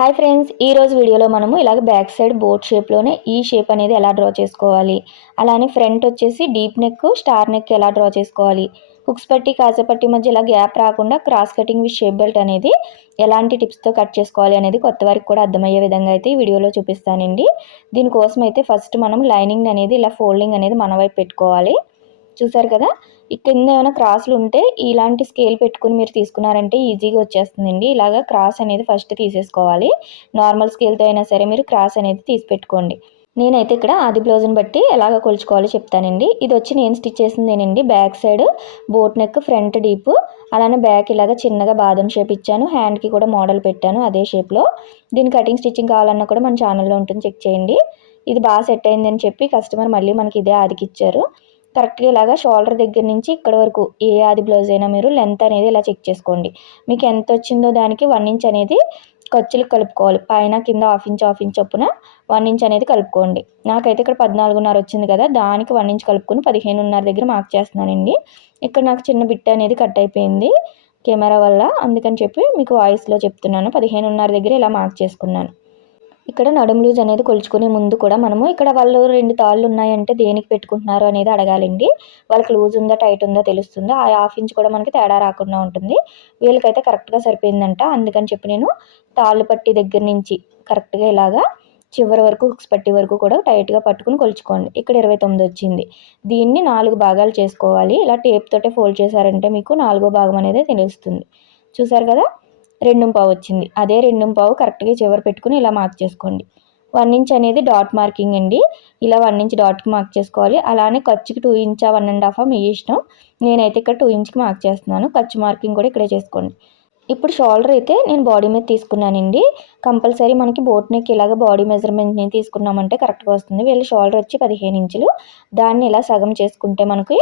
Hi friends ఈ రోజు వీడియోలో మనము ఇలాగ బ్యాక్ సైడ్ బోట్ షేప్లోనే ఈ షేప్ అనేది ఎలా డ్రా చేసుకోవాలి? అలానే ఫ్రంట్ వచ్చేసి డీప్ నెక్ స్టార్ నెక్ ఎలా డ్రా చేసుకోవాలి? హుక్స్ పట్టి కాజపట్టి మధ్య ఇలా గ్యాప్ రాకుండా cross cutting with shape belt అనేది ఎలాంటి టిప్స్తో కట్ చేసుకోవాలి అనేది కొత్త వారికి కూడా అర్థమయ్యే విధంగా అయితే ఈ వీడియోలో చూపిస్తానండి. దీనికోసం అయితే ఫస్ట్ మనం లైనింగ్ అనేది ఇలా ఫోల్డింగ్ అనేది మన వైపు పెట్టుకోవాలి. చూసారు కదా? ఇక్కడ ఏమైనా క్రాస్లు ఉంటే ఇలాంటి స్కేల్ పెట్టుకుని మీరు తీసుకున్నారంటే ఈజీగా వచ్చేస్తుందండి. ఇలాగా క్రాస్ అనేది ఫస్ట్ తీసేసుకోవాలి. నార్మల్ స్కేల్తో అయినా సరే మీరు క్రాస్ అనేది తీసి పెట్టుకోండి. నేనైతే ఇక్కడ ఆది బ్లౌజ్ని బట్టి ఎలాగ కొలుచుకోవాలో చెప్తానండి. ఇది వచ్చి నేను stitch చేసిందేనండి. Back side boat neck front deep అలానే బ్యాక్ ఇలాగ చిన్నగా బాదం షేప్ ఇచ్చాను. హ్యాండ్కి కూడా మోడల్ పెట్టాను అదే షేప్లో. దీని కటింగ్ స్టిచ్చింగ్ కావాలన్నా కూడా మన ఛానల్లో ఉంటుంది. చెక్ చేయండి. ఇది బాగా సెట్ అయిందని చెప్పి కస్టమర్ మళ్ళీ మనకి ఇదే ఆదికి ఇచ్చారు. కరెక్ట్గా ఇలాగా షోల్డర్ దగ్గర నుంచి ఇక్కడ వరకు ఏ ఆది బ్లౌజ్ అయినా మీరు లెంత్ అనేది ఇలా చెక్ చేసుకోండి. మీకు ఎంత వచ్చిందో దానికి వన్ ఇంచ్ అనేది ఖర్చులు కలుపుకోవాలి. పైన కింద హాఫ్ ఇంచ్ హాఫ్ ఇంచ్ చొప్పున వన్ ఇంచ్ అనేది కలుపుకోండి. నాకైతే ఇక్కడ పద్నాలుగున్నర వచ్చింది కదా దానికి వన్ ఇంచ్ కలుపుకొని పదిహేనున్నర దగ్గర మార్క్ చేస్తున్నానండి. ఇక్కడ నాకు చిన్న బిట్ అనేది కట్ అయిపోయింది కెమెరా వల్ల. అందుకని చెప్పి మీకు వాయిస్లో చెప్తున్నాను. పదిహేనున్నర దగ్గర ఇలా మార్క్ చేసుకున్నాను. ఇక్కడ నడుము లూజ్ అనేది కొలుచుకునే ముందు కూడా మనము ఇక్కడ వాళ్ళు రెండు తాళ్ళు ఉన్నాయంటే దేనికి పెట్టుకుంటున్నారు అనేది అడగాలండి. వాళ్ళకి లూజ్ ఉందా టైట్ ఉందా తెలుస్తుందా? ఆ హాఫ్ ఇంచ్ కూడా మనకి తేడా రాకుండా ఉంటుంది. వీళ్ళకైతే కరెక్ట్గా సరిపోయిందంట. అందుకని చెప్పి నేను తాళ్ళు పట్టి దగ్గర నుంచి కరెక్ట్గా ఇలాగా చివరి వరకు హుక్స్ పట్టి వరకు కూడా టైట్గా పట్టుకుని కొలుచుకోండి. ఇక్కడ ఇరవై తొమ్మిది వచ్చింది. దీన్ని నాలుగు భాగాలు చేసుకోవాలి. ఇలా టేప్ తోటే ఫోల్డ్ చేశారంటే మీకు నాలుగో భాగం అనేది తెలుస్తుంది. చూసారు కదా? రెండు పావు వచ్చింది. అదే రెండు పావు కరెక్ట్గా చివరి పెట్టుకుని ఇలా మార్క్ చేసుకోండి. వన్ ఇంచ్ అనేది డాట్ మార్కింగ్ అండి. ఇలా వన్ ఇంచ్ డాట్కి మార్క్ చేసుకోవాలి. అలానే ఖర్చుకి టూ ఇంచా వన్ అండ్ హాఫ్ మీ ఇష్టం. నేనైతే ఇక్కడ టూ ఇంచ్కి మార్క్ చేస్తున్నాను. ఖర్చు మార్కింగ్ కూడా ఇక్కడే చేసుకోండి. ఇప్పుడు షోల్డర్ అయితే నేను బాడీ మీద తీసుకున్నానండి. కంపల్సరీ మనకి బోట్ నెక్ ఇలాగ బాడీ మెజర్మెంట్ నేను తీసుకున్నామంటే కరెక్ట్గా వస్తుంది. వీళ్ళ షోల్డర్ వచ్చి పదిహేను ఇంచులు. దాన్ని ఇలా సగం చేసుకుంటే మనకి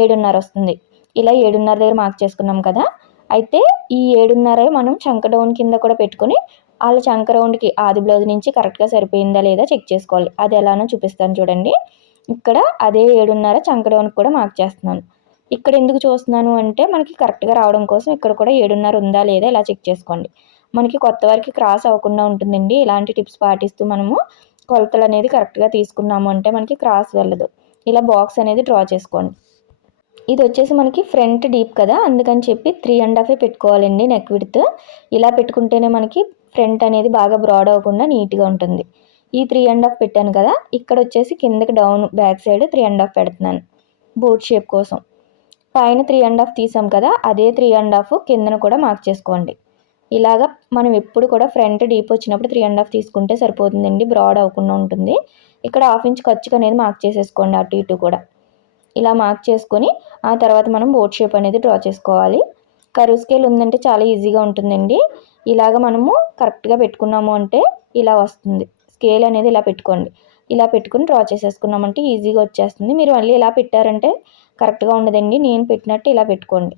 ఏడున్నర వస్తుంది. ఇలా ఏడున్నర దగ్గర మార్క్ చేసుకున్నాం కదా. అయితే ఈ ఏడున్నర మనం చంక డౌన్ కింద కూడా పెట్టుకొని వాళ్ళ చంక రౌండ్కి ఆది బ్లౌజ్ నుంచి కరెక్ట్గా సరిపోయిందా లేదా చెక్ చేసుకోవాలి. అది ఎలానో చూపిస్తాను చూడండి. ఇక్కడ అదే ఏడున్నర చంక డౌన్కి కూడా మార్క్ చేస్తున్నాను. ఇక్కడ ఎందుకు చూస్తున్నాను అంటే మనకి కరెక్ట్గా రావడం కోసం ఇక్కడ కూడా ఏడున్నర ఉందా లేదా ఇలా చెక్ చేసుకోండి. మనకి కొత్త వారికి క్రాస్ అవ్వకుండా ఉంటుందండి. ఇలాంటి టిప్స్ పాటిస్తూ మనము కొలతలు అనేది కరెక్ట్గా తీసుకున్నాము అంటే మనకి క్రాస్ వెళ్ళదు. ఇలా బాక్స్ అనేది డ్రా చేసుకోండి. ఇది వచ్చేసి మనకి ఫ్రంట్ డీప్ కదా అందుకని చెప్పి త్రీ అండ్ హాఫే పెట్టుకోవాలండి నెక్ విడ్త్. ఇలా పెట్టుకుంటేనే మనకి ఫ్రంట్ అనేది బాగా బ్రాడ్ అవ్వకుండా నీట్గా ఉంటుంది. ఈ త్రీ అండ్ హాఫ్ పెట్టాను కదా ఇక్కడ వచ్చేసి కిందకి down back side three and half పెడుతున్నాను బోట్ షేప్ కోసం. పైన త్రీ అండ్ హాఫ్ తీసాం కదా అదే త్రీ అండ్ హాఫ్ కిందన కూడా మార్క్ చేసుకోండి. ఇలాగా మనం ఎప్పుడు కూడా ఫ్రంట్ డీప్ వచ్చినప్పుడు త్రీ అండ్ హాఫ్ తీసుకుంటే సరిపోతుందండి బ్రాడ్ అవ్వకుండా ఉంటుంది. ఇక్కడ హాఫ్ ఇంచ్ ఖర్చుకు అనేది మార్క్ చేసేసుకోండి అటు ఇటు కూడా. ఇలా మార్క్ చేసుకొని ఆ తర్వాత మనం బోట్ షేప్ అనేది డ్రా చేసుకోవాలి. కరువు స్కేల్ ఉందంటే చాలా ఈజీగా ఉంటుందండి. ఇలాగ మనము కరెక్ట్గా పెట్టుకున్నాము అంటే ఇలా వస్తుంది. స్కేల్ అనేది ఇలా పెట్టుకోండి. ఇలా పెట్టుకుని డ్రా చేసేసుకున్నామంటే ఈజీగా వచ్చేస్తుంది. మీరు మళ్ళీ ఇలా పెట్టారంటే కరెక్ట్గా ఉండదండి. నేను పెట్టినట్టు ఇలా పెట్టుకోండి.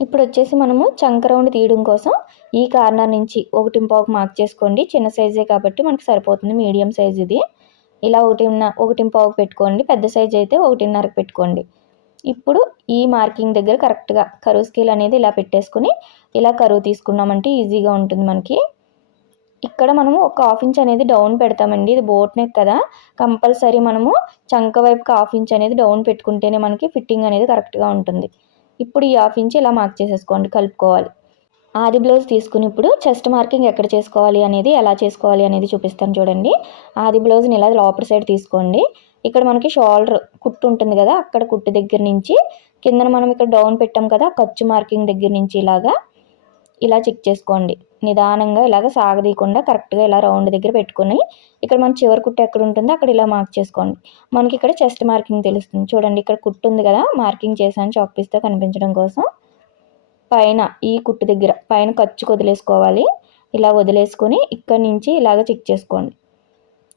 ఇప్పుడు వచ్చేసి మనము చంక రౌండ్ తీయడం కోసం ఈ కార్నర్ నుంచి ఒకటి పావుకు మార్క్ చేసుకోండి. చిన్న సైజే కాబట్టి మనకి సరిపోతుంది. మీడియం సైజ్ ఇది. ఇలా ఒకటిన్న ఒకటి పావు పెట్టుకోండి. పెద్ద సైజ్ అయితే ఒకటిన్నరకు పెట్టుకోండి. ఇప్పుడు ఈ మార్కింగ్ దగ్గర కరెక్ట్గా కరువు స్కేల్ అనేది ఇలా పెట్టేసుకుని ఇలా కరువు తీసుకున్నామంటే ఈజీగా ఉంటుంది మనకి. ఇక్కడ మనము ఒక హాఫ్ ఇంచ్ అనేది డౌన్ పెడతామండి. ఇది బోట్ నెక్ కదా. కంపల్సరీ మనము చంక వైపుకి హాఫ్ ఇంచ్ అనేది డౌన్ పెట్టుకుంటేనే మనకి ఫిట్టింగ్ అనేది కరెక్ట్గా ఉంటుంది. ఇప్పుడు ఈ హాఫ్ ఇంచ్ ఇలా మార్క్ చేసేసుకోండి. కలుపుకోవాలి. ఆది బ్లౌజ్ తీసుకుని ఇప్పుడు చెస్ట్ మార్కింగ్ ఎక్కడ చేసుకోవాలి అనేది ఎలా చేసుకోవాలి అనేది చూపిస్తాను చూడండి. ఆది బ్లౌజ్ని ఇలా లోపల సైడ్ తీసుకోండి. ఇక్కడ మనకి షోల్డర్ కుట్టు ఉంటుంది కదా అక్కడ కుట్టు దగ్గర నుంచి కిందన మనం ఇక్కడ డౌన్ పెట్టాం కదా ఖర్చు మార్కింగ్ దగ్గర నుంచి ఇలాగా ఇలా చెక్ చేసుకోండి. నిదానంగా ఇలాగ సాగదీయకుండా కరెక్ట్గా ఇలా రౌండ్ దగ్గర పెట్టుకుని ఇక్కడ మన చివరి కుట్టు ఎక్కడ ఉంటుందో అక్కడ ఇలా మార్క్ చేసుకోండి. మనకి ఇక్కడ చెస్ట్ మార్కింగ్ తెలుస్తుంది. చూడండి ఇక్కడ కుట్టు ఉంది కదా మార్కింగ్ చేశాను చాక్ పీస్తో కనిపించడం కోసం. పైన ఈ కుట్టు దగ్గర పైన ఖర్చుకు వదిలేసుకోవాలి. ఇలా వదిలేసుకొని ఇక్కడ నుంచి ఇలాగ చెక్ చేసుకోండి.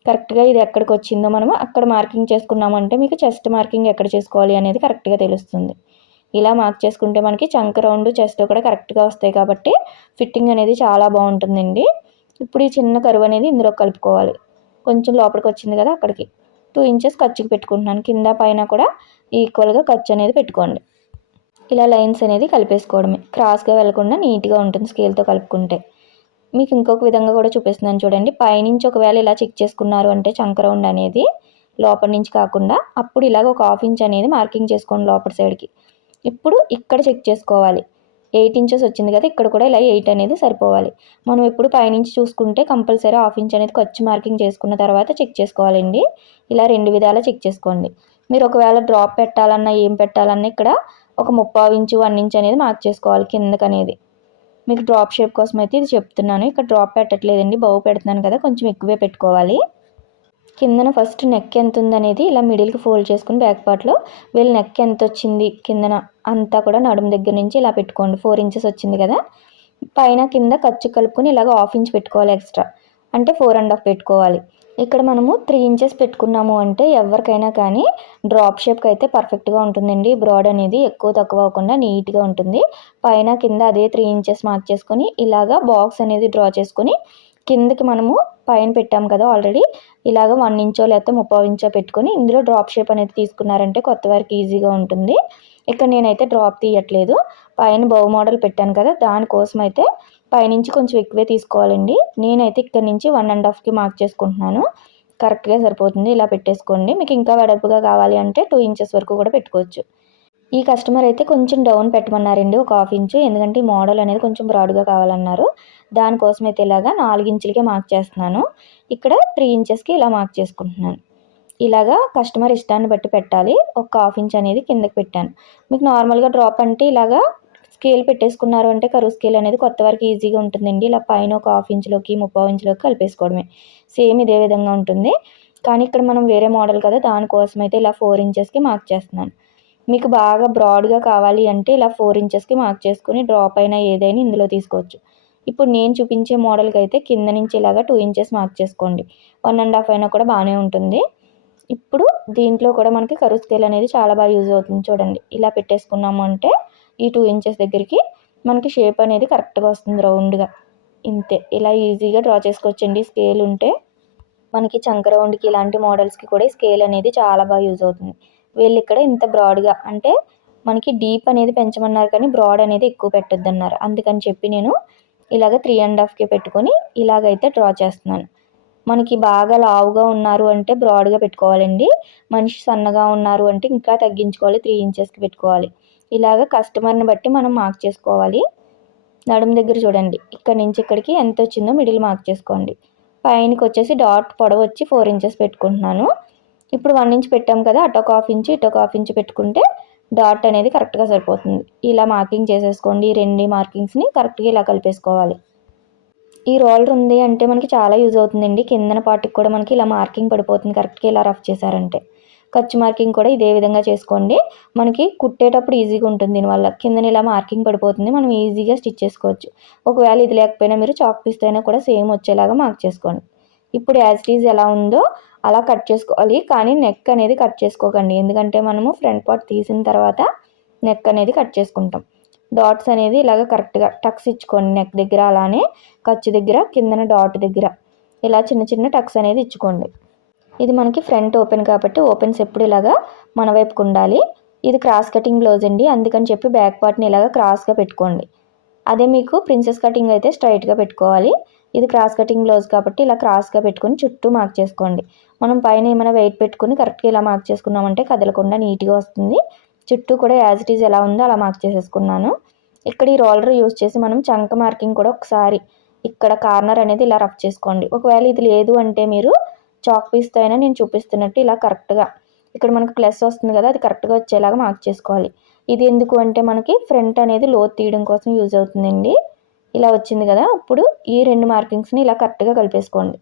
కరెక్ట్గా ఇది ఎక్కడికి వచ్చిందో మనము అక్కడ మార్కింగ్ చేసుకున్నామంటే మీకు చెస్ట్ మార్కింగ్ ఎక్కడ చేసుకోవాలి అనేది కరెక్ట్గా తెలుస్తుంది. ఇలా మార్క్ చేసుకుంటే మనకి చంక రౌండ్ చెస్ట్ కూడా కరెక్ట్గా వస్తాయి కాబట్టి ఫిట్టింగ్ అనేది చాలా బాగుంటుందండి. ఇప్పుడు ఈ చిన్న కరువు అనేది ఇందులో కలుపుకోవాలి. కొంచెం లోపలికి వచ్చింది కదా అక్కడికి. టూ ఇంచెస్ ఖర్చుకి పెట్టుకుంటున్నాను. కింద పైన కూడా ఈక్వల్గా ఖర్చు అనేది పెట్టుకోండి. ఇలా లైన్స్ అనేది కలిపేసుకోవడమే. క్రాస్గా వెళ్ళకుండా నీట్గా ఉంటుంది స్కేల్తో కలుపుకుంటే. మీకు ఇంకొక విధంగా కూడా చూపిస్తున్నాను చూడండి. పైనుంచి ఒకవేళ ఇలా చెక్ చేసుకున్నారు అంటే చంక రౌండ్ అనేది లోపల నుంచి కాకుండా అప్పుడు ఇలాగ ఒక హాఫ్ ఇంచ్ అనేది మార్కింగ్ చేసుకోండి లోపల సైడ్కి. ఇప్పుడు ఇక్కడ చెక్ చేసుకోవాలి. ఎయిట్ ఇంచెస్ వచ్చింది కదా ఇక్కడ కూడా ఇలా ఎయిట్ అనేది సరిపోవాలి. మనం ఎప్పుడు పైనుంచి చూసుకుంటే కంపల్సరీ హాఫ్ ఇంచ్ అనేది ఖర్చు మార్కింగ్ చేసుకున్న తర్వాత చెక్ చేసుకోవాలండి. ఇలా రెండు విధాలా చెక్ చేసుకోండి. మీరు ఒకవేళ డ్రాప్ పెట్టాలన్నా ఏం పెట్టాలన్నా ఇక్కడ ఒక ముప్పావు ఇంచు వన్ ఇంచ్ అనేది మార్క్ చేసుకోవాలి కిందకి అనేది. మీకు డ్రాప్ షేప్ కోసం అయితే ఇది చెప్తున్నాను. ఇక్కడ డ్రాప్ పెట్టట్లేదండి. బౌ పెడుతున్నాను కదా కొంచెం ఎక్కువే పెట్టుకోవాలి. కిందన ఫస్ట్ నెక్ ఎంత ఉందనేది ఇలా మిడిల్కి ఫోల్డ్ చేసుకుని బ్యాక్ పార్ట్లో వీళ్ళ నెక్ ఎంత వచ్చింది కిందన అంతా కూడా నడుము దగ్గర నుంచి ఇలా పెట్టుకోండి. ఫోర్ ఇంచెస్ వచ్చింది కదా. పైన కింద ఖర్చు కలుపుకొని ఇలాగ హాఫ్ ఇంచ్ పెట్టుకోవాలి ఎక్స్ట్రా. అంటే ఫోర్ అండ్ హాఫ్ పెట్టుకోవాలి. ఇక్కడ మనము త్రీ ఇంచెస్ పెట్టుకున్నాము అంటే ఎవరికైనా కానీ డ్రాప్ షేప్కి అయితే పర్ఫెక్ట్గా ఉంటుందండి. బ్రాడ్ అనేది ఎక్కువ తక్కువ అవ్వకుండా నీట్గా ఉంటుంది. పైన కింద అదే త్రీ ఇంచెస్ మార్క్ చేసుకొని ఇలాగా బాక్స్ అనేది డ్రా చేసుకొని కిందకి మనము పైన పెట్టాము కదా ఆల్రెడీ ఇలాగ వన్ ఇంచో లేకపోతే ముప్పై ఇంచో పెట్టుకొని ఇందులో డ్రాప్ షేప్ అనేది తీసుకున్నారంటే కొత్త వారికి ఈజీగా ఉంటుంది. ఇక్కడ నేనైతే డ్రాప్ తీయట్లేదు. పైన బౌ మోడల్ పెట్టాను కదా దానికోసం అయితే పైనుంచి కొంచెం ఎక్కువే తీసుకోవాలండి. నేనైతే ఇక్కడ నుంచి వన్ అండ్ హాఫ్కి మార్క్ చేసుకుంటున్నాను. కరెక్ట్గా సరిపోతుంది. ఇలా పెట్టేసుకోండి. మీకు ఇంకా వెడల్పుగా కావాలి అంటే టూ ఇంచెస్ వరకు కూడా పెట్టుకోవచ్చు. ఈ కస్టమర్ అయితే కొంచెం డౌన్ పెట్టమన్నారండి. ఒక హాఫ్ ఇంచు. ఎందుకంటే ఈ మోడల్ అనేది కొంచెం బ్రాడ్గా కావాలన్నారు. దానికోసం అయితే ఇలాగా నాలుగు ఇంచులకే మార్క్ చేస్తున్నాను. ఇక్కడ త్రీ ఇంచెస్కి ఇలా మార్క్ చేసుకుంటున్నాను. ఇలాగా కస్టమర్ ఇష్టాన్ని బట్టి పెట్టాలి. ఒక హాఫ్ ఇంచ్ అనేది కిందకి పెట్టాను. మీకు నార్మల్గా డ్రాప్ అంటే ఇలాగా స్కేల్ పెట్టేసుకున్నారు అంటే కరువు స్కేల్ అనేది కొత్త వరకు ఈజీగా ఉంటుందండి. ఇలా పైన ఒక హాఫ్ ఇంచులోకి ముప్పై ఇంచులోకి కలిపేసుకోవడమే. సేమ్ ఇదే విధంగా ఉంటుంది. కానీ ఇక్కడ మనం వేరే మోడల్ కదా దానికోసం అయితే ఇలా ఫోర్ ఇంచెస్కి మార్క్ చేస్తున్నాను. మీకు బాగా బ్రాడ్గా కావాలి అంటే ఇలా ఫోర్ ఇంచెస్కి మార్క్ చేసుకుని డ్రాప్ అయినా ఏదైనా ఇందులో తీసుకోవచ్చు. ఇప్పుడు నేను చూపించే మోడల్కి అయితే కింద నుంచి ఇలాగా టూ ఇంచెస్ మార్క్ చేసుకోండి. వన్ అండ్ హాఫ్ అయినా కూడా బాగానే ఉంటుంది. ఇప్పుడు దీంట్లో కూడా మనకి కరువు స్కేల్ అనేది చాలా బాగా యూజ్ అవుతుంది చూడండి. ఇలా పెట్టేసుకున్నాము అంటే ఈ టూ ఇంచెస్ దగ్గరికి మనకి షేప్ అనేది కరెక్ట్గా వస్తుంది రౌండ్గా ఇంతే. ఇలా ఈజీగా డ్రా చేసుకోవచ్చండి. స్కేల్ ఉంటే మనకి చంక రౌండ్కి ఇలాంటి మోడల్స్కి కూడా స్కేల్ అనేది చాలా బాగా యూజ్ అవుతుంది. వీళ్ళు ఇక్కడ ఇంత బ్రాడ్గా అంటే మనకి డీప్ అనేది పెంచమన్నారు కానీ బ్రాడ్ అనేది ఎక్కువ పెట్టద్దు అన్నారు అందుకని చెప్పి నేను ఇలాగ త్రీ అండ్ హాఫ్కే పెట్టుకొని ఇలాగైతే డ్రా చేస్తున్నాను. మనకి బాగా లావుగా ఉన్నారు అంటే బ్రాడ్గా పెట్టుకోవాలండి. మనిషి సన్నగా ఉన్నారు అంటే ఇంకా తగ్గించుకోవాలి. త్రీ ఇంచెస్కి పెట్టుకోవాలి. ఇలాగ కస్టమర్ని బట్టి మనం మార్క్ చేసుకోవాలి. నడుము దగ్గర చూడండి. ఇక్కడ నుంచి ఇక్కడికి ఎంత వచ్చిందో మిడిల్ మార్క్ చేసుకోండి. పైనకి వచ్చేసి డాట్ పొడవు వచ్చి ఫోర్ ఇంచెస్ పెట్టుకుంటున్నాను. ఇప్పుడు వన్ ఇంచ్ పెట్టాం కదా అటు ఒక హాఫ్ ఇంచ్ ఇటు ఒక హాఫ్ ఇంచ్ పెట్టుకుంటే డాట్ అనేది కరెక్ట్గా సరిపోతుంది. ఇలా మార్కింగ్ చేసేసుకోండి. ఈ రెండు మార్కింగ్స్ని కరెక్ట్గా ఇలా కలిపేసుకోవాలి. ఈ రోలర్ ఉంది అంటే మనకి చాలా యూజ్ అవుతుందండి. కిందన పాటికి కూడా మనకి ఇలా మార్కింగ్ పడిపోతుంది. కరెక్ట్గా ఇలా రఫ్ చేశారంటే. ఖర్చు మార్కింగ్ కూడా ఇదే విధంగా చేసుకోండి. మనకి కుట్టేటప్పుడు ఈజీగా ఉంటుంది దీనివల్ల. కిందన ఇలా మార్కింగ్ పడిపోతుంది. మనం ఈజీగా స్టిచ్ చేసుకోవచ్చు. ఒకవేళ ఇది లేకపోయినా మీరు చాక్ పీస్ అయినా కూడా సేమ్ వచ్చేలాగా మార్క్ చేసుకోండి. ఇప్పుడు యాజ్ ఇట్ ఈజ్ ఎలా ఉందో అలా కట్ చేసుకోవాలి. కానీ నెక్ అనేది కట్ చేసుకోకండి. ఎందుకంటే మనము ఫ్రంట్ పార్ట్ తీసిన తర్వాత నెక్ అనేది కట్ చేసుకుంటాం. డాట్స్ అనేది ఇలాగ కరెక్ట్గా టక్స్ ఇచ్చుకోండి. నెక్ దగ్గర అలానే ఖర్చు దగ్గర కిందన డాట్ దగ్గర. ఇలా చిన్న చిన్న టక్స్ అనేది ఇచ్చుకోండి. ఇది మనకి ఫ్రంట్ ఓపెన్ కాబట్టి ఓపెన్స్ ఎప్పుడు ఇలాగా మన వైపుకు ఉండాలి. ఇది క్రాస్ కటింగ్ బ్లౌజ్ అండి. అందుకని చెప్పి బ్యాక్ పార్ట్ని ఇలాగ క్రాస్గా పెట్టుకోండి. అదే మీకు ప్రిన్సెస్ కటింగ్ అయితే స్ట్రైట్గా పెట్టుకోవాలి. ఇది క్రాస్ కటింగ్ బ్లౌజ్ కాబట్టి ఇలా క్రాస్గా పెట్టుకొని చుట్టూ మార్క్ చేసుకోండి. మనం పైన ఏమైనా వెయిట్ పెట్టుకుని కరెక్ట్గా ఇలా మార్క్ చేసుకున్నామంటే కదలకుండా నీట్గా వస్తుంది. చుట్టూ కూడా యాజ్ ఇట్ ఈజ్ ఎలా ఉందో అలా మార్క్ చేసేసుకున్నాను. ఇక్కడ ఈ రోలర్ యూస్ చేసి మనం చంక మార్కింగ్ కూడా ఒకసారి ఇక్కడ కార్నర్ అనేది ఇలా రఫ్ చేసుకోండి. ఒకవేళ ఇది లేదు అంటే మీరు చాక్ పీస్తో అయినా నేను చూపిస్తున్నట్టు ఇలా కరెక్ట్గా ఇక్కడ మనకు ప్లస్ వస్తుంది కదా అది కరెక్ట్గా వచ్చేలాగా మార్క్ చేసుకోవాలి. ఇది ఎందుకు అంటే మనకి ఫ్రంట్ అనేది లోత్ తీయడం కోసం యూజ్ అవుతుందండి. ఇలా వచ్చింది కదా ఇప్పుడు ఈ రెండు మార్కింగ్స్ని ఇలా కరెక్ట్గా కలిపేసుకోండి.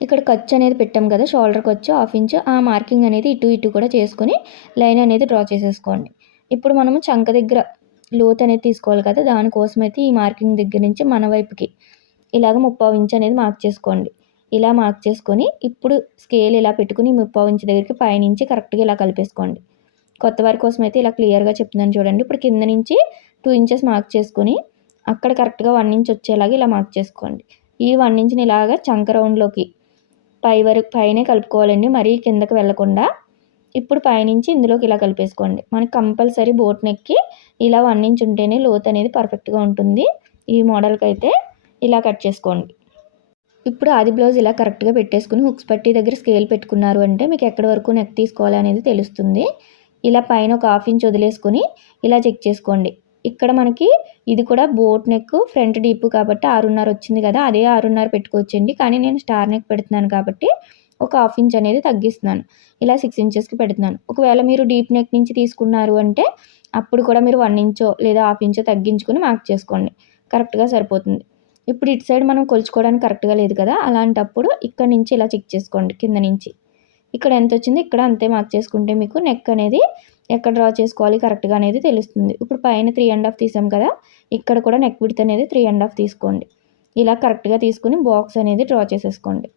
ఇక్కడ ఖర్చు అనేది పెట్టాం కదా షోల్డర్కి వచ్చి హాఫ్ ఇంచ్ ఆ మార్కింగ్ అనేది ఇటు ఇటు కూడా చేసుకొని లైన్ అనేది డ్రా చేసేసుకోండి. ఇప్పుడు మనము చంక దగ్గర లోత్ అనేది తీసుకోవాలి కదా దానికోసం అయితే ఈ మార్కింగ్ దగ్గర నుంచి మన వైపుకి ఇలాగ ముప్పావు ఇంచ్ అనేది మార్క్ చేసుకోండి. ఇలా మార్క్ చేసుకొని ఇప్పుడు స్కేల్ ఇలా పెట్టుకుని ముప్పావు ఇంచు దగ్గరికి పైనుంచి కరెక్ట్గా ఇలా కలిపేసుకోండి. కొత్త వారి కోసం అయితే ఇలా క్లియర్గా చెప్తున్నాను చూడండి. ఇప్పుడు కింద నుంచి టూ ఇంచెస్ మార్క్ చేసుకొని అక్కడ కరెక్ట్గా వన్ ఇంచ్ వచ్చేలాగా ఇలా మార్క్ చేసుకోండి. ఈ వన్ ఇంచ్ని ఇలాగా చంక రౌండ్లోకి పై వరకు పైనే కలుపుకోవాలండి. మరీ కిందకి వెళ్ళకుండా ఇప్పుడు పైనుంచి ఇందులోకి ఇలా కలిపేసుకోండి. మనకి కంపల్సరీ బోట్ నెక్కి ఇలా వన్ ఇంచ్ ఉంటేనే లోత్ అనేది పర్ఫెక్ట్గా ఉంటుంది. ఈ మోడల్కి అయితే ఇలా కట్ చేసుకోండి. ఇప్పుడు ఆది బ్లౌజ్ ఇలా కరెక్ట్గా పెట్టేసుకుని హుక్స్ పట్టి దగ్గర స్కేల్ పెట్టుకున్నారు అంటే మీకు ఎక్కడి వరకు నెక్ తీసుకోవాలి అనేది తెలుస్తుంది. ఇలా పైన ఒక హాఫ్ ఇంచ్ వదిలేసుకొని ఇలా చెక్ చేసుకోండి. ఇక్కడ మనకి ఇది కూడా బోట్ నెక్ ఫ్రంట్ డీప్ కాబట్టి ఆరున్నర వచ్చింది కదా అదే ఆరున్నర పెట్టుకోవచ్చండి. కానీ నేను స్టార్ నెక్ పెడుతున్నాను కాబట్టి ఒక హాఫ్ ఇంచ్ అనేది తగ్గిస్తున్నాను. ఇలా సిక్స్ ఇంచెస్కి పెడుతున్నాను. ఒకవేళ మీరు డీప్ నెక్ నుంచి తీసుకున్నారు అంటే అప్పుడు కూడా మీరు వన్ ఇంచో లేదా హాఫ్ ఇంచో తగ్గించుకొని మార్క్ చేసుకోండి. కరెక్ట్గా సరిపోతుంది. ఇప్పుడు ఇటు సైడ్ మనం కొలుచుకోవడానికి కరెక్ట్గా లేదు కదా అలాంటప్పుడు ఇక్కడ నుంచి ఇలా చెక్ చేసుకోండి కింద నుంచి. ఇక్కడ ఎంత వచ్చింది ఇక్కడ అంతే మార్క్ చేసుకుంటే మీకు నెక్ అనేది ఎక్కడ డ్రా చేసుకోవాలి కరెక్ట్గా అనేది తెలుస్తుంది. ఇప్పుడు పైన త్రీ అండ్ హాఫ్ తీసాం కదా ఇక్కడ కూడా నెక్ విడత్ అనేది త్రీ అండ్ హాఫ్ తీసుకోండి. ఇలా కరెక్ట్గా తీసుకుని బాక్స్ అనేది డ్రా చేసేసుకోండి.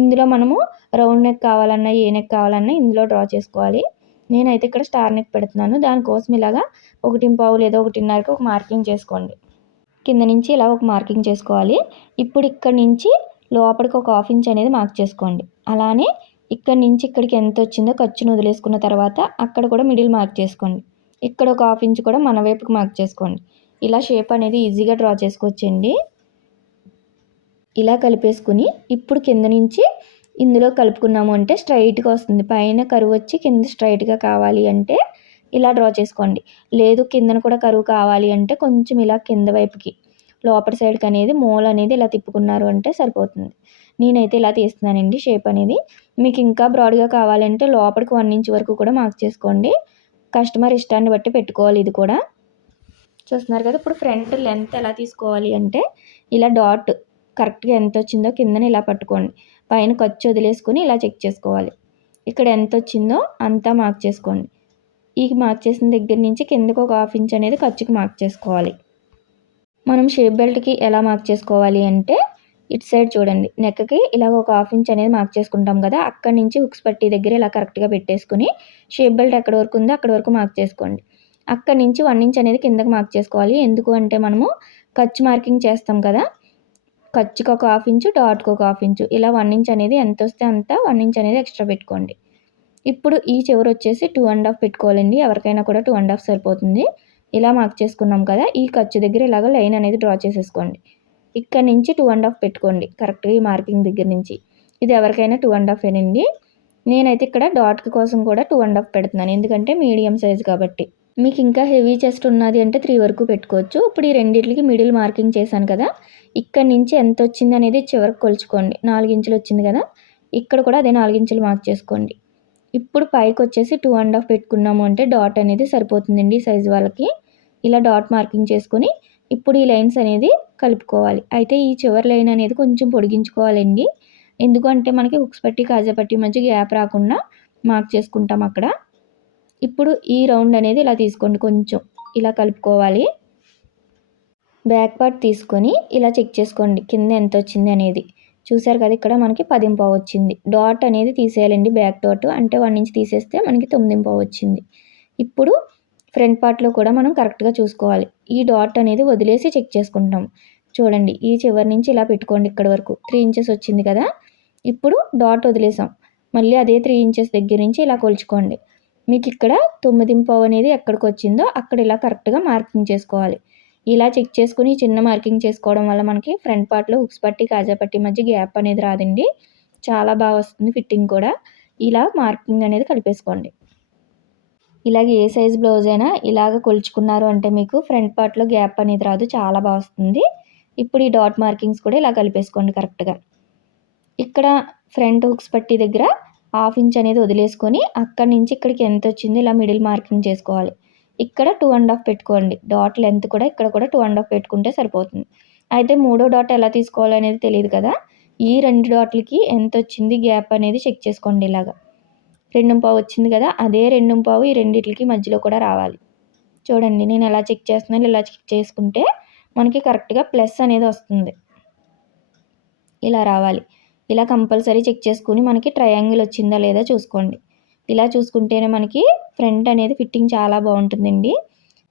ఇందులో మనము రౌండ్ నెక్ కావాలన్నా ఏ నెక్ కావాలన్నా ఇందులో డ్రా చేసుకోవాలి. నేనైతే ఇక్కడ స్టార్ నెక్ పెడుతున్నాను దానికోసం ఇలాగా ఒకటి పావు లేదా ఒకటిన్నరకి ఒక మార్కింగ్ చేసుకోండి. కింద నుంచి ఇలా ఒక మార్కింగ్ చేసుకోవాలి. ఇప్పుడు ఇక్కడ నుంచి లోపలికి ఒక హాఫ్ ఇంచ్ అనేది మార్క్ చేసుకోండి. అలానే ఇక్కడ నుంచి ఇక్కడికి ఎంత వచ్చిందో ఖర్చును వదిలేసుకున్న తర్వాత అక్కడ కూడా మిడిల్ మార్క్ చేసుకోండి. ఇక్కడ ఒక హాఫ్ ఇంచ్ కూడా మన వైపుకి మార్క్ చేసుకోండి. ఇలా షేప్ అనేది ఈజీగా డ్రా చేసుకోవచ్చండి. ఇలా కలిపేసుకుని ఇప్పుడు కింద నుంచి ఇందులో కలుపుకున్నాము అంటే స్ట్రైట్గా వస్తుంది. పైన కరువు వచ్చి కింద స్ట్రైట్గా కావాలి అంటే ఇలా డ్రా చేసుకోండి. లేదు కిందన కూడా కరువు కావాలి అంటే కొంచెం ఇలా కింద వైపుకి లోపల సైడ్కి అనేది మూల అనేది ఇలా తిప్పుకున్నారు అంటే సరిపోతుంది. నేనైతే ఇలా తీస్తున్నానండి షేప్ అనేది. మీకు ఇంకా బ్రాడ్గా కావాలంటే లోపలికి వన్ ఇంచ్ వరకు కూడా మార్క్ చేసుకోండి. కస్టమర్ ఇష్టాన్ని బట్టి పెట్టుకోవాలి ఇది కూడా. చూస్తున్నారు కదా ఇప్పుడు ఫ్రంట్ లెంత్ ఎలా తీసుకోవాలి అంటే ఇలా డాట్ కరెక్ట్గా ఎంత వచ్చిందో కిందన ఇలా పట్టుకోండి. పైన ఖర్చు వదిలేసుకుని ఇలా చెక్ చేసుకోవాలి. ఇక్కడ ఎంత వచ్చిందో అంతా మార్క్ చేసుకోండి. ఈ మార్క్ చేసిన దగ్గర నుంచి కిందకు ఒక హాఫ్ ఇంచ్ అనేది ఖర్చుకి మార్క్ చేసుకోవాలి. మనం షేప్ బెల్ట్కి ఎలా మార్క్ చేసుకోవాలి అంటే ఇటు సైడ్ చూడండి. నెక్కకి ఇలాగ ఒక హాఫ్ ఇంచ్ అనేది మార్క్ చేసుకుంటాం కదా అక్కడి నుంచి హుక్స్ పట్టి దగ్గర ఇలా కరెక్ట్గా పెట్టేసుకుని షేప్ బెల్ట్ ఎక్కడ వరకు ఉందో అక్కడ వరకు మార్క్ చేసుకోండి. అక్కడి నుంచి వన్ ఇంచ్ అనేది కిందకి మార్క్ చేసుకోవాలి. ఎందుకు అంటే మనము ఖర్చు మార్కింగ్ చేస్తాం కదా ఖర్చుకి ఒక హాఫ్ ఇంచు డాట్కి ఒక హాఫ్ ఇంచు ఇలా వన్ ఇంచ్ అనేది ఎంత వస్తే అంత వన్ ఇంచ్ అనేది ఎక్స్ట్రా పెట్టుకోండి. ఇప్పుడు ఈ చివరి వచ్చేసి టూ అండ్ హాఫ్ పెట్టుకోవాలండి. ఎవరికైనా కూడా టూ అండ్ హాఫ్ సరిపోతుంది. ఇలా మార్క్ చేసుకున్నాం కదా ఈ ఖర్చు దగ్గర ఇలాగ లైన్ అనేది డ్రా చేసేసుకోండి. ఇక్కడ నుంచి టూ అండ్ హాఫ్ పెట్టుకోండి కరెక్ట్గా ఈ మార్కింగ్ దగ్గర నుంచి. ఇది ఎవరికైనా టూ అండ్ హాఫ్ ఏనండి. నేనైతే ఇక్కడ డాట్ కోసం కూడా టూ అండ్ హాఫ్ పెడుతున్నాను. ఎందుకంటే మీడియం సైజ్ కాబట్టి. మీకు ఇంకా హెవీ చెస్ట్ ఉన్నది అంటే త్రీ వరకు పెట్టుకోవచ్చు. ఇప్పుడు ఈ రెండింటికి మిడిల్ మార్కింగ్ చేశాను కదా ఇక్కడ నుంచి ఎంత వచ్చింది అనేది చివరికి కొలుచుకోండి. నాలుగు ఇంచులు వచ్చింది కదా ఇక్కడ కూడా అదే నాలుగు ఇంచులు మార్క్ చేసుకోండి. ఇప్పుడు పైకి వచ్చేసి టూ అండ్ హాఫ్ పెట్టుకున్నాము అంటే డాట్ అనేది సరిపోతుందండి ఈ సైజు వాళ్ళకి. ఇలా డాట్ మార్కింగ్ చేసుకొని ఇప్పుడు ఈ లైన్స్ అనేది కలుపుకోవాలి. అయితే ఈ చివరి లైన్ అనేది కొంచెం పొడిగించుకోవాలండి. ఎందుకంటే మనకి హుక్స్ పట్టి కాజా పట్టి మధ్య గ్యాప్ రాకుండా మార్క్ చేసుకుంటాం అక్కడ. ఇప్పుడు ఈ రౌండ్ అనేది ఇలా తీసుకోండి కొంచెం. ఇలా కలుపుకోవాలి. బ్యాక్ పార్ట్ తీసుకొని ఇలా చెక్ చేసుకోండి. కింద ఎంత వచ్చింది అనేది. చూసారు కదా ఇక్కడ మనకి పదింపావు వచ్చింది. డాట్ అనేది తీసేయాలండి బ్యాక్ డాట్ అంటే వన్ ఇంచ్ తీసేస్తే మనకి తొమ్మిదింపావు వచ్చింది. ఇప్పుడు ఫ్రంట్ పార్ట్లో కూడా మనం కరెక్ట్గా చూసుకోవాలి. ఈ డాట్ అనేది వదిలేసి చెక్ చేసుకుంటాం చూడండి ఈ చివరి నుంచి ఇలా పెట్టుకోండి ఇక్కడ వరకు. త్రీ ఇంచెస్ వచ్చింది కదా ఇప్పుడు డాట్ వదిలేసాం. మళ్ళీ అదే త్రీ ఇంచెస్ దగ్గర నుంచి ఇలా కొలుచుకోండి. మీకు ఇక్కడ తొమ్మిదింపావు అనేది ఎక్కడికి వచ్చిందో అక్కడ ఇలా కరెక్ట్గా మార్కింగ్ చేసుకోవాలి. ఇలా చెక్ చేసుకుని చిన్న మార్కింగ్ చేసుకోవడం వల్ల మనకి ఫ్రంట్ పార్ట్లో హుక్స్ పట్టి కాజా పట్టి మధ్య గ్యాప్ అనేది రాదండి. చాలా బాగా వస్తుంది ఫిట్టింగ్ కూడా. ఇలా మార్కింగ్ అనేది కలిపేసుకోండి. ఇలాగ ఏ సైజ్ బ్లౌజ్ అయినా ఇలాగ కొలుచుకున్నారు అంటే మీకు ఫ్రంట్ పార్ట్లో గ్యాప్ అనేది రాదు చాలా బాగా వస్తుంది. ఇప్పుడు ఈ డాట్ మార్కింగ్స్ కూడా ఇలా కలిపేసుకోండి కరెక్ట్గా ఇక్కడ ఫ్రంట్ హుక్స్ పట్టి దగ్గర హాఫ్ ఇంచ్ అనేది వదిలేసుకొని అక్కడి నుంచి ఇక్కడికి ఎంత వచ్చింది ఇలా మిడిల్ మార్కింగ్ చేసుకోవాలి. ఇక్కడ టూ అండ్ హాఫ్ పెట్టుకోండి. డాట్ లెంత్ కూడా ఇక్కడ కూడా టూ అండ్ హాఫ్ పెట్టుకుంటే సరిపోతుంది. అయితే మూడో డాట్ ఎలా తీసుకోవాలనేది తెలియదు కదా? ఈ రెండు డాట్లకి ఎంత వచ్చింది గ్యాప్ అనేది చెక్ చేసుకోండి ఇలాగా. రెండు పావు వచ్చింది కదా? అదే రెండు పావు ఈ రెండిటికి మధ్యలో కూడా రావాలి. చూడండి నేను ఎలా చెక్ చేస్తున్నాను ఇలా చెక్ చేసుకుంటే మనకి కరెక్ట్గా ప్లస్ అనేది వస్తుంది. ఇలా రావాలి. ఇలా కంపల్సరీ చెక్ చేసుకుని మనకి ట్రయాంగిల్ వచ్చిందా లేదా చూసుకోండి. ఇలా చూసుకుంటేనే మనకి ఫ్రంట్ అనేది ఫిట్టింగ్ చాలా బాగుంటుందండి.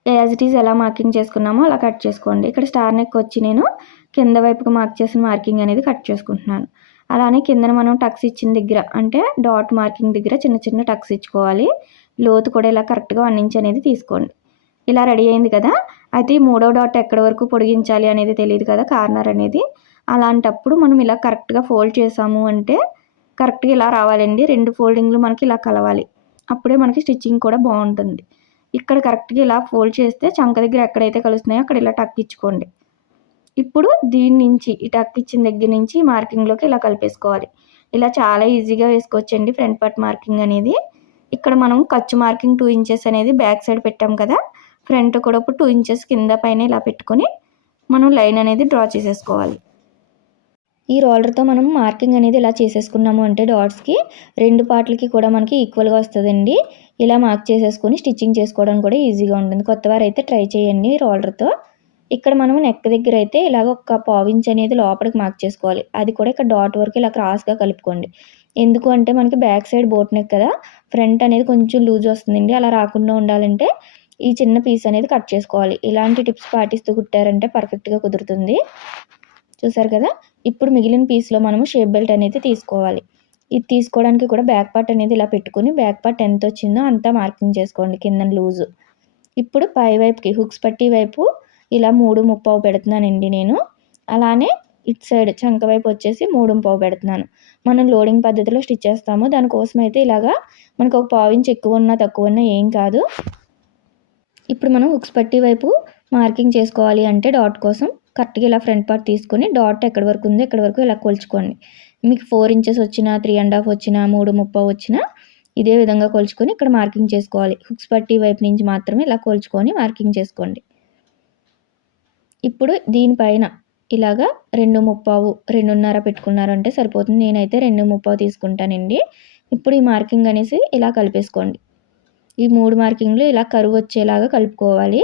యాజ్ ఇట్ ఈజ్ ఎలా మార్కింగ్ చేసుకున్నామో అలా కట్ చేసుకోండి. ఇక్కడ స్టార్ నెక్ వచ్చి నేను కింద వైపుకి మార్క్ చేసిన మార్కింగ్ అనేది కట్ చేసుకుంటున్నాను. అలానే కిందన మనం టక్స్ ఇచ్చిన దగ్గర అంటే డాట్ మార్కింగ్ దగ్గర చిన్న చిన్న టక్స్ ఇచ్చుకోవాలి. లోతు కూడా ఇలా కరెక్ట్గా వన్ ఇంచ్ అనేది తీసుకోండి. ఇలా రెడీ అయింది కదా? అయితే ఈ మూడో డాట్ ఎక్కడి వరకు పొడిగించాలి అనేది తెలియదు కదా కార్నర్ అనేది. అలాంటప్పుడు మనం ఇలా కరెక్ట్గా ఫోల్డ్ చేసాము అంటే కరెక్ట్గా ఇలా రావాలండి. రెండు ఫోల్డింగ్లు మనకి ఇలా కలవాలి. అప్పుడే మనకి స్టిచ్చింగ్ కూడా బాగుంటుంది. ఇక్కడ కరెక్ట్గా ఇలా ఫోల్డ్ చేస్తే చంక దగ్గర ఎక్కడైతే కలుస్తున్నాయో అక్కడ ఇలా టక్ ఇచ్చుకోండి. ఇప్పుడు దీని నుంచి ఈ టక్ ఇచ్చిన దగ్గర నుంచి మార్కింగ్లోకి ఇలా కలిపేసుకోవాలి. ఇలా చాలా ఈజీగా వేసుకోవచ్చండి ఫ్రంట్ పార్ట్ మార్కింగ్ అనేది. ఇక్కడ మనం ఖర్చు మార్కింగ్ టూ ఇంచెస్ అనేది బ్యాక్ సైడ్ పెట్టాం కదా ఫ్రంట్ కూడా ఇప్పుడు టూ ఇంచెస్ కింద పైన ఇలా పెట్టుకొని మనం లైన్ అనేది డ్రా చేసేసుకోవాలి. ఈ రోలర్తో మనం మార్కింగ్ అనేది ఇలా చేసేసుకున్నాము అంటే డాట్స్కి రెండు పార్ట్లకి కూడా మనకి ఈక్వల్గా వస్తుందండి. ఇలా మార్క్ చేసేసుకొని స్టిచ్చింగ్ చేసుకోవడం కూడా ఈజీగా ఉంటుంది. కొత్తవారు అయితే ట్రై చేయండి రోలర్తో. ఇక్కడ మనం నెక్ దగ్గర అయితే ఇలాగ ఒక పావించ్ అనేది లోపలికి మార్క్ చేసుకోవాలి. అది కూడా ఇక్కడ డాట్ వరకు ఇలా క్రాస్గా కలుపుకోండి. ఎందుకు అంటే మనకి బ్యాక్ సైడ్ బోట్ నెక్ కదా ఫ్రంట్ అనేది కొంచెం లూజ్ వస్తుందండి. అలా రాకుండా ఉండాలంటే ఈ చిన్న పీస్ అనేది కట్ చేసుకోవాలి. ఇలాంటి టిప్స్ పాటిస్తూ కుట్టారంటే పర్ఫెక్ట్గా కుదురుతుంది. చూసారు కదా? ఇప్పుడు మిగిలిన పీస్లో మనము షేప్ బెల్ట్ అనేది తీసుకోవాలి. ఇది తీసుకోవడానికి కూడా బ్యాక్ పార్ట్ అనేది ఇలా పెట్టుకుని బ్యాక్ పార్ట్ ఎంత వచ్చిందో అంతా మార్కింగ్ చేసుకోండి కింద లూజు ఇప్పుడు పై వైపుకి హుక్స్ పట్టి వైపు ఇలా మూడు ముప్పావు పెడుతున్నానండి నేను. అలానే ఇటు సైడ్ చంక వైపు వచ్చేసి మూడు ముప్పావు పెడుతున్నాను. మనం లోడింగ్ పద్ధతిలో స్టిచ్ చేస్తాము. దానికోసం అయితే ఇలాగా మనకు ఒక పావు ఇంచ్ ఎక్కువ ఉన్నా తక్కువ ఉన్నా ఏం కాదు. ఇప్పుడు మనం హుక్స్ పట్టి వైపు మార్కింగ్ చేసుకోవాలి అంటే డాట్ కోసం కరెక్ట్గా ఇలా ఫ్రంట్ పార్ట్ తీసుకొని డాట్ ఎక్కడి వరకు ఉందో ఎక్కడి వరకు ఇలా కొలుచుకోండి. మీకు ఫోర్ ఇంచెస్ వచ్చినా త్రీ అండ్ హాఫ్ వచ్చినా మూడు ముప్పై వచ్చినా ఇదే విధంగా కొలుచుకొని ఇక్కడ మార్కింగ్ చేసుకోవాలి. హుక్స్ పట్టి వైపు నుంచి మాత్రమే ఇలా కొలుచుకొని మార్కింగ్ చేసుకోండి. ఇప్పుడు దీనిపైన ఇలాగా రెండు ముప్పావు రెండున్నర పెట్టుకున్నారంటే సరిపోతుంది. నేనైతే రెండు ముప్పావు తీసుకుంటానండి. ఇప్పుడు ఈ మార్కింగ్ అనేసి ఇలా కలిపేసుకోండి. ఈ మూడు మార్కింగ్లు ఇలా కరువు వచ్చేలాగా కలుపుకోవాలి.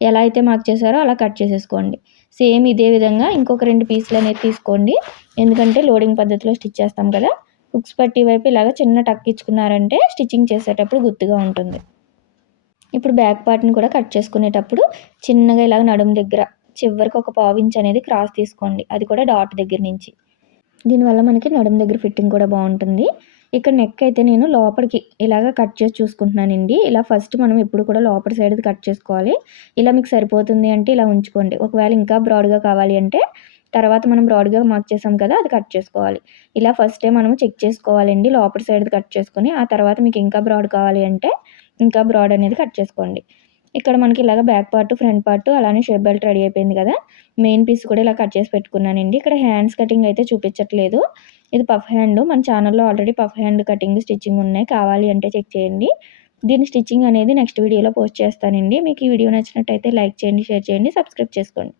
ఎలా అయితే మార్క్ చేశారో అలా కట్ చేసేసుకోండి. సేమ్ ఇదే విధంగా ఇంకొక రెండు పీసులు అనేది తీసుకోండి. ఎందుకంటే లోడింగ్ పద్ధతిలో స్టిచ్ చేస్తాం కదా. హుక్స్ పట్టి వైపు ఇలాగ చిన్న టక్ ఇచ్చుకున్నారంటే స్టిచ్చింగ్ చేసేటప్పుడు గుర్తుగా ఉంటుంది. ఇప్పుడు బ్యాక్ పార్ట్ని కూడా కట్ చేసుకునేటప్పుడు చిన్నగా ఇలాగ నడుము దగ్గర చివరికి ఒక పావించ్ అనేది క్రాస్ తీసుకోండి. అది కూడా డాట్ దగ్గర నుంచి. దీనివల్ల మనకి నడుము దగ్గర ఫిట్టింగ్ కూడా బాగుంటుంది. ఇక్కడ నెక్ అయితే నేను లోపలికి ఇలాగ కట్ చేసి చూసుకుంటున్నానండి. ఇలా ఫస్ట్ మనం ఎప్పుడు కూడా లోపల సైడ్ కట్ చేసుకోవాలి. ఇలా మీకు సరిపోతుంది అంటే ఇలా ఉంచుకోండి. ఒకవేళ ఇంకా బ్రాడ్గా కావాలి అంటే తర్వాత మనం బ్రాడ్గా మార్క్ చేసాం కదా అది కట్ చేసుకోవాలి. ఇలా ఫస్టే మనం చెక్ చేసుకోవాలండి. లోపల సైడ్ కట్ చేసుకొని ఆ తర్వాత మీకు ఇంకా బ్రాడ్ కావాలి అంటే ఇంకా బ్రాడ్ అనేది కట్ చేసుకోండి. ఇక్కడ మనకి ఇలాగ బ్యాక్ పార్ట్ ఫ్రంట్ పార్ట్ అలానే షేప్ బెల్ట్ రెడీ అయిపోయింది కదా. మెయిన్ పీస్ కూడా ఇలా కట్ చేసి పెట్టుకున్నానండి. ఇక్కడ హ్యాండ్స్ కటింగ్ అయితే చూపించట్లేదు. ఇది పఫ్ హ్యాండ్ మన ఛానల్లో already puff hand cutting stitching ఉన్నాయి. కావాలి అంటే చెక్ చేయండి. దీని స్టిచ్చింగ్ అనేది నెక్స్ట్ వీడియోలో పోస్ట్ చేస్తానండి. మీకు ఈ వీడియో నచ్చినట్టయితే లైక్ చేయండి షేర్ చేయండి సబ్స్క్రైబ్ చేసుకోండి.